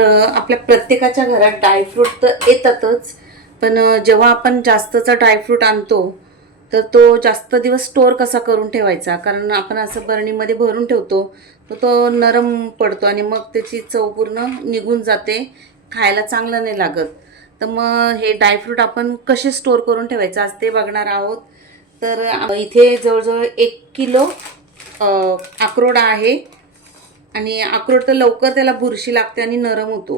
आपल्या प्रत्येकाच्या घरात ड्रायफ्रूट तर येतातच. पण जेव्हा आपण जास्तचा ड्रायफ्रूट आणतो तर तो जास्त दिवस स्टोअर कसा करून ठेवायचा? कारण आपण असं बरणीमध्ये भरून ठेवतो तर तो नरम पडतो आणि मग त्याची चव पूर्ण निघून जाते खायला चांगलं नाही लागत. तर मग हे ड्रायफ्रूट आपण कसे स्टोअर करून ठेवायचं? आज ते बघणार आहोत. तर इथे जवळजवळ एक किलो अक्रोड आहे. आणि अक्रोड तर लवकर त्याला बुरशी लागते आणि नरम होतो.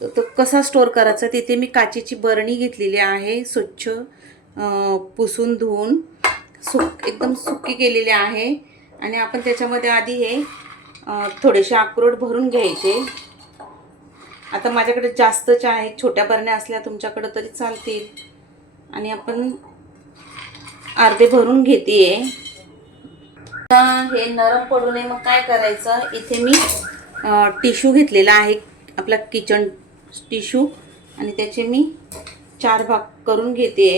तो कसा स्टोअर करायचा? तिथे मी काचेची बरणी घेतलेली आहे स्वच्छ पुसून धुवून. सुक एकदम सुकी केलेली आहे. आणि आपण त्याच्यामध्ये आधी हे थोडेसे अक्रोड भरून घ्यायचे. आता माझ्याकडे जास्तच्या आहेत छोट्या बरण्या असल्या तुमच्याकडं तरी चालतील. आणि आपण अर्धे भरून घेते आहे आता हे नरम पडू नये मग काय करायचं? इथे मी टिश्यू घेतलेला आहे आपला किचन टिश्यू. आणि त्याचे मी चार भाग करून घेते.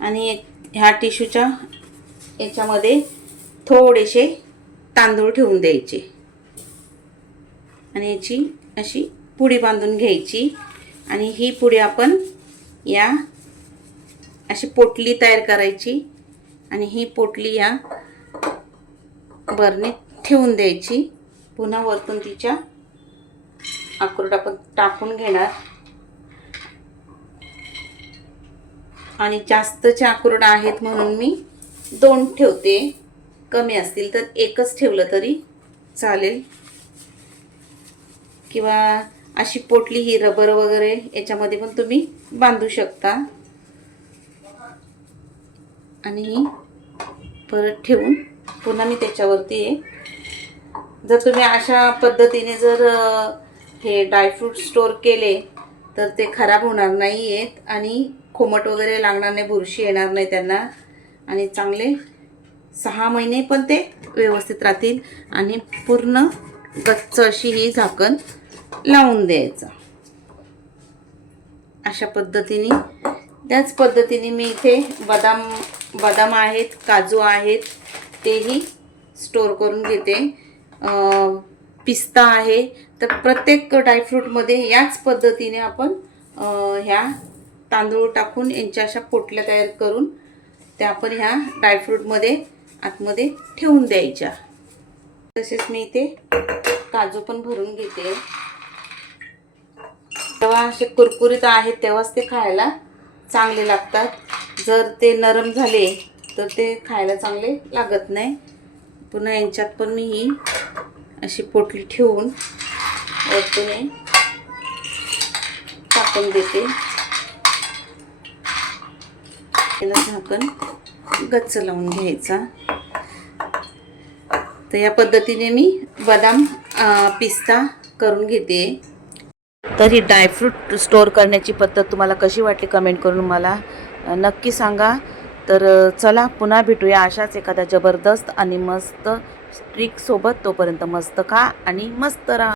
आणि ह्या टिश्यूच्या याच्यामध्ये थोडेसे तांदूळ ठेवून द्यायचे. आणि याची अशी पुडी बांधून घ्यायची. आणि ही पुडी आपण या अशी पोटली तयार करायची आणि ही पोटली या बरणीत ठेवून द्यायची. पुन्हा वरतून तिच्या अक्रोड आपण टाकून घेणार. आणि जास्तचे अक्रोड आहेत म्हणून मी दोन ठेवते. कमी असतील तर एकच ठेवलं तरी चालेल. किंवा अशी पोटली ही रबर वगैरे याच्यामध्ये पण तुम्ही बांधू शकता. आणि ही परत ठेवून पुन्हा मी त्याच्यावरती जर तुम्ही अशा पद्धतीने जर हे ड्रायफ्रूट स्टोअर केले तर ते खराब होणार नाही आहेत आणि खोमट वगैरे लागणार नाही बुरशी येणार नाही त्यांना. आणि चांगले सहा महिने पण ते व्यवस्थित राहतील आणि पूर्ण गच्च अशी ही झाकण लावून द्यायचं. अशा पद्धतीने त्याच पद्धतीने मी इथे बदाम बदाम आहेत काजू आहेत तेही स्टोअर करून घेते. पिस्ता आहे. तर प्रत्येक ड्रायफ्रूटमध्ये याच पद्धतीने आपण ह्या तांदूळ टाकून यांच्या अशा पोटल्या तयार करून त्या आपण ह्या ड्रायफ्रूटमध्ये आतमध्ये ठेवून द्यायच्या. तसेच मी इथे काजू पण भरून घेते. जेव्हा असे कुरकुरीत आहेत तेव्हाच ते खायला चांगले लागतात. जर ते नरम झाले तर ते खायला चांगले लागत नाही. पुन्हा यांच्यात पण मी ही अशी पोटली ठेवून वरतून टाकून देते. त्याला झाकण गच्च लावून घ्यायचा. तर या पद्धतीने मी बदाम पिस्ता करून घेते. तर ही ड्रायफ्रूट स्टोअर करण्याची पद्धत तुम्हाला कशी वाटली कमेंट करून मला नक्की सांगा. तर चला पुन्हा भेटूया अशाच एखाद्या जबरदस्त आणि मस्त ट्रिकसोबत तोपर्यंत मस्त खा आणि मस्त राहा.